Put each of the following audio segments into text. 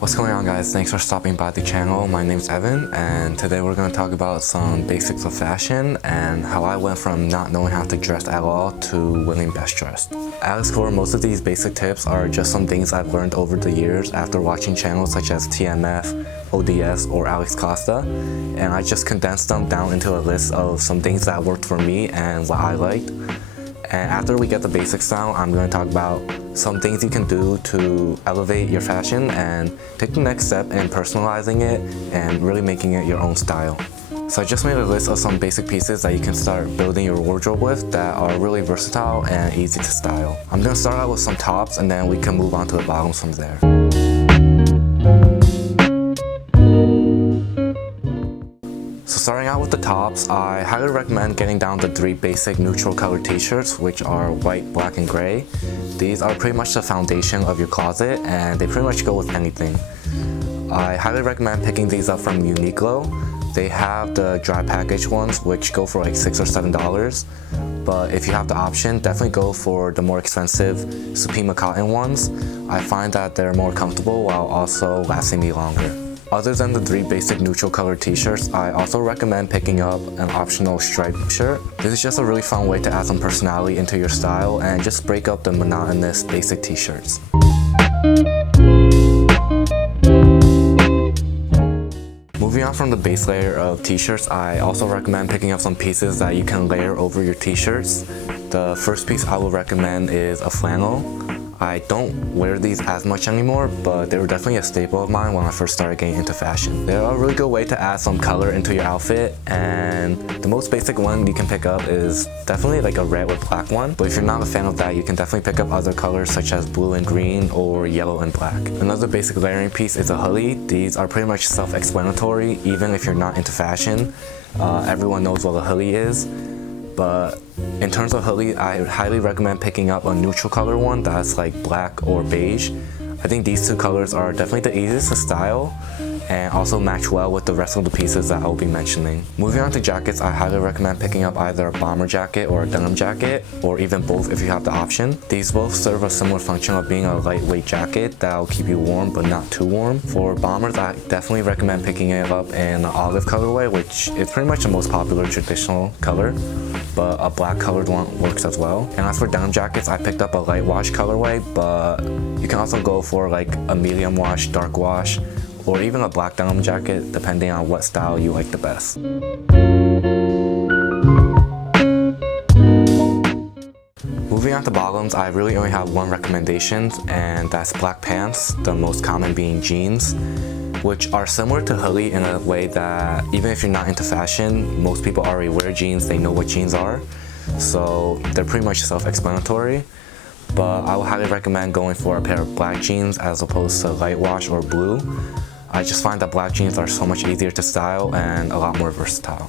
What's going on, guys? Thanks for stopping by the channel. My name's Evan, and today we're going to talk about some basics of fashion and how I went from not knowing how to dress at all to winning best dressed. At its core, most of these basic tips are just some things I've learned over the years after watching channels such as TMF, ODS, or Alex Costa, and I just condensed them down into a list of some things that worked for me and what I liked. And after we get the basics down, I'm going to talk about some things you can do to elevate your fashion and take the next step in personalizing it and really making it your own style. So I just made a list of some basic pieces that you can start building your wardrobe with that are really versatile and easy to style. I'm going to start out with some tops, and then we can move on to the bottoms from there. Starting out with the tops, I highly recommend getting down the 3 basic neutral color t-shirts, which are white, black, and gray. These are pretty much the foundation of your closet, and they pretty much go with anything. I highly recommend picking these up from Uniqlo. They have the dry package ones, which go for like $6 or $7. But if you have the option, definitely go for the more expensive Supima cotton ones. I find that they're more comfortable while also lasting me longer. Other than the 3 basic neutral color t-shirts, I also recommend picking up an optional striped shirt. This is just a really fun way to add some personality into your style and just break up the monotonous basic t-shirts. Moving on from the base layer of t-shirts, I also recommend picking up some pieces that you can layer over your t-shirts. The first piece I will recommend is a flannel. I don't wear these as much anymore, but they were definitely a staple of mine when I first started getting into fashion. They're a really good way to add some color into your outfit, and the most basic one you can pick up is definitely like a red with black one. But if you're not a fan of that, you can definitely pick up other colors such as blue and green or yellow and black. Another basic layering piece is a hoodie. These are pretty much self-explanatory, even if you're not into fashion. Everyone knows what a hoodie is. But in terms of hoodie, I highly recommend picking up a neutral color one that's like black or beige. I think these 2 colors are definitely the easiest to style and also match well with the rest of the pieces that I'll be mentioning. Moving on to jackets, I highly recommend picking up either a bomber jacket or a denim jacket, or even both if you have the option. These both serve a similar function of being a lightweight jacket that'll keep you warm but not too warm. For bombers, I definitely recommend picking it up in an olive colorway, which is pretty much the most popular traditional color, but a black colored one works as well. And as for denim jackets, I picked up a light wash colorway, but you can also go for like a medium wash, dark wash, or even a black denim jacket, depending on what style you like the best. Moving on to bottoms, I really only have one recommendation, and that's black pants, the most common being jeans, which are similar to hoodie in a way that even if you're not into fashion, most people already wear jeans, they know what jeans are, so they're pretty much self-explanatory. But I would highly recommend going for a pair of black jeans as opposed to light wash or blue. I just find that black jeans are so much easier to style and a lot more versatile.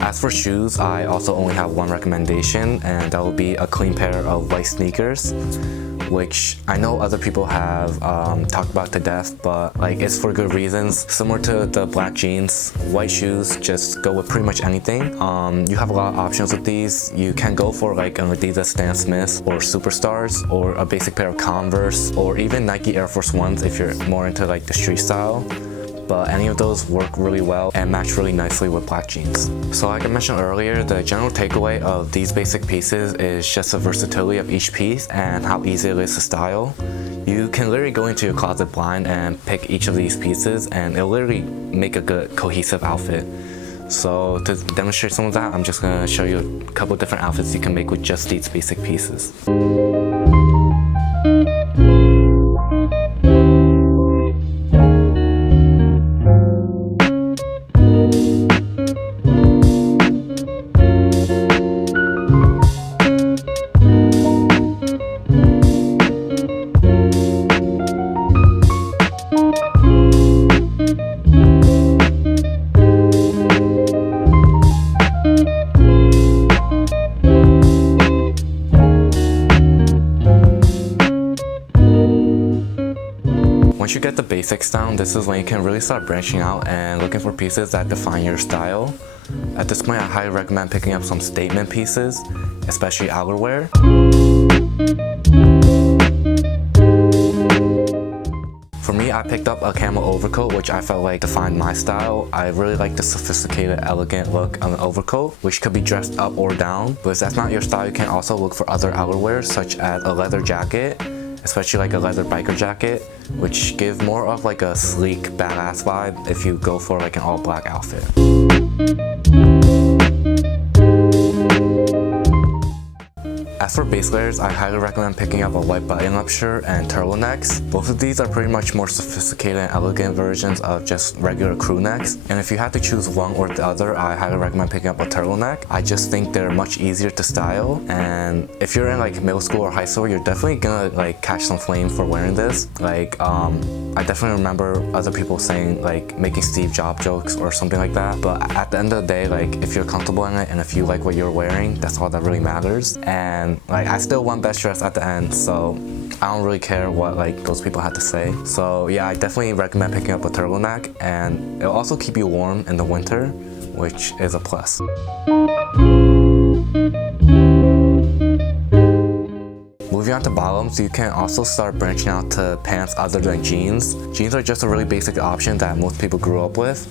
As for shoes, I also only have one recommendation, and that will be a clean pair of white sneakers, which I know other people have talked about to death, but like it's for good reasons. Similar to the black jeans, white shoes just go with pretty much anything. You have a lot of options with these. You can go for like an Adidas Stan Smiths or Superstars, or a basic pair of Converse, or even Nike Air Force Ones if you're more into like the street style. But any of those work really well and match really nicely with black jeans. So like I mentioned earlier, the general takeaway of these basic pieces is just the versatility of each piece and how easy it is to style. You can literally go into your closet blind and pick each of these pieces, and it'll literally make a good cohesive outfit. So to demonstrate some of that, I'm just gonna show you a couple different outfits you can make with just these basic pieces. Once you get the basics down, this is when you can really start branching out and looking for pieces that define your style. At this point, I highly recommend picking up some statement pieces, especially outerwear. I picked up a camo overcoat, which I felt like defined my style. I really like the sophisticated, elegant look on the overcoat, which could be dressed up or down. But if that's not your style, you can also look for other outerwear, such as a leather jacket, especially like a leather biker jacket, which give more of like a sleek, badass vibe if you go for like an all black outfit. As for base layers, I highly recommend picking up a white button-up shirt and turtlenecks. Both of these are pretty much more sophisticated and elegant versions of just regular crew necks. And if you have to choose one or the other, I highly recommend picking up a turtleneck. I just think they're much easier to style. And if you're in like middle school or high school, you're definitely gonna like catch some flame for wearing this. Like, I definitely remember other people saying like making Steve Jobs jokes or something like that. But at the end of the day, like if you're comfortable in it and if you like what you're wearing, that's all that really matters. And like I still won best dress at the end, so I don't really care what like those people had to say. So yeah, I definitely recommend picking up a turtleneck, and it'll also keep you warm in the winter, which is a plus. Moving on to bottoms, you can also start branching out to pants other than jeans. Jeans are just a really basic option that most people grew up with,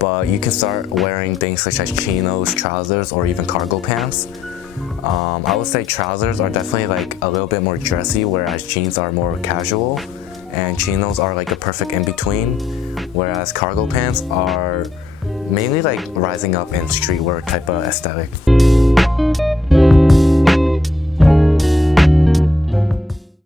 but you can start wearing things such as chinos, trousers, or even cargo pants. I would say trousers are definitely like a little bit more dressy, whereas jeans are more casual, and chinos are like a perfect in-between, whereas cargo pants are mainly like rising up in streetwear type of aesthetic.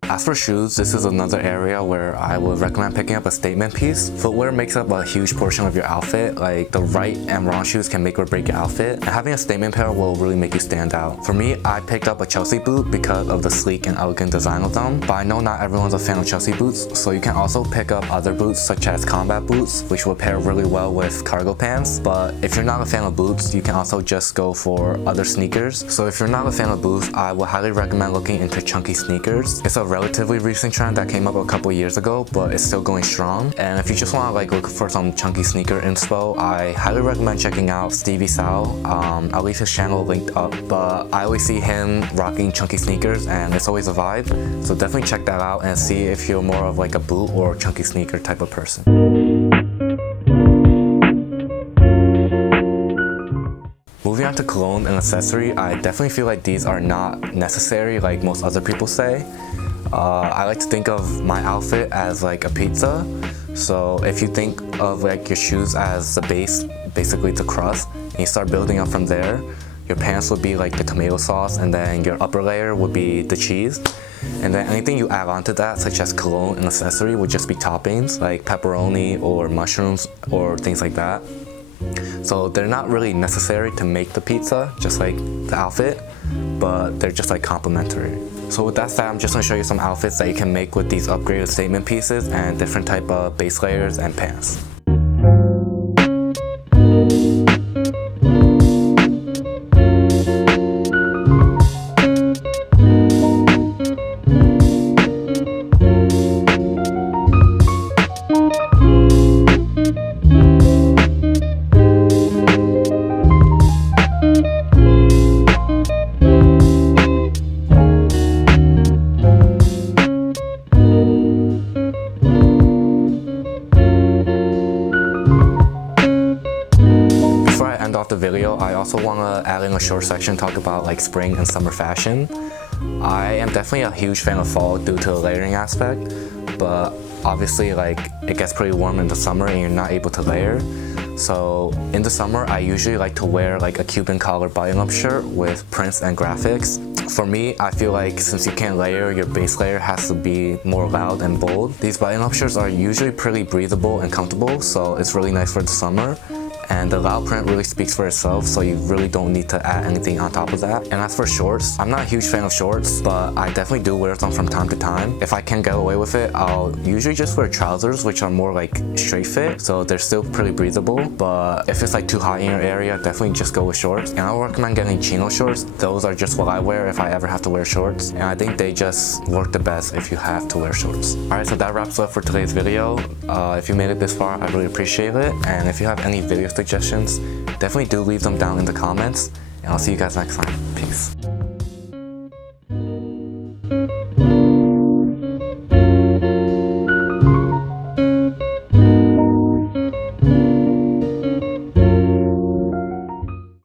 As for shoes, this is another area where I would recommend picking up a statement piece. Footwear makes up a huge portion of your outfit. Like the right and wrong shoes can make or break your outfit, and having a statement pair will really make you stand out. For me, I picked up a Chelsea boot because of the sleek and elegant design of them, but I know not everyone's a fan of Chelsea boots, so you can also pick up other boots such as combat boots, which will pair really well with cargo pants. But if you're not a fan of boots, you can also just go for other sneakers. So if you're not a fan of boots, I would highly recommend looking into chunky sneakers. It's a relatively recent trend that came up a couple years ago, but it's still going strong. And if you just want to like look for some chunky sneaker inspo, I highly recommend checking out Stevie Sal. I'll leave his channel linked up, but I always see him rocking chunky sneakers and it's always a vibe. So definitely check that out and see if you're more of like a boot or chunky sneaker type of person. Moving on to cologne and accessory, I definitely feel like these are not necessary like most other people say. I like to think of my outfit as like a pizza. So if you think of like your shoes as the base, basically the crust, and you start building up from there, your pants would be like the tomato sauce, and then your upper layer would be the cheese. And then anything you add on to that, such as cologne and accessory, would just be toppings like pepperoni or mushrooms or things like that. So they're not really necessary to make the pizza, just like the outfit, but they're just like complementary. So with that said, I'm just going to show you some outfits that you can make with these upgraded statement pieces and different type of base layers and pants. The video, I also want to add in a short section talk about like spring and summer fashion. I am definitely a huge fan of fall due to the layering aspect, but obviously like it gets pretty warm in the summer and you're not able to layer. So in the summer, I usually like to wear like a Cuban collar button-up shirt with prints and graphics. For me, I feel like since you can't layer, your base layer has to be more loud and bold. These button-up shirts are usually pretty breathable and comfortable, so it's really nice for the summer. And the loud print really speaks for itself, so you really don't need to add anything on top of that. And as for shorts, I'm not a huge fan of shorts, but I definitely do wear them from time to time. If I can get away with it, I'll usually just wear trousers, which are more like straight fit, so they're still pretty breathable. But if it's like too hot in your area, definitely just go with shorts. And I would recommend getting chino shorts. Those are just what I wear if I ever have to wear shorts. And I think they just work the best if you have to wear shorts. Alright, so that wraps up for today's video. If you made it this far, I really appreciate it. And if you have any video suggestions, definitely do leave them down in the comments, and I'll see you guys next time. Peace.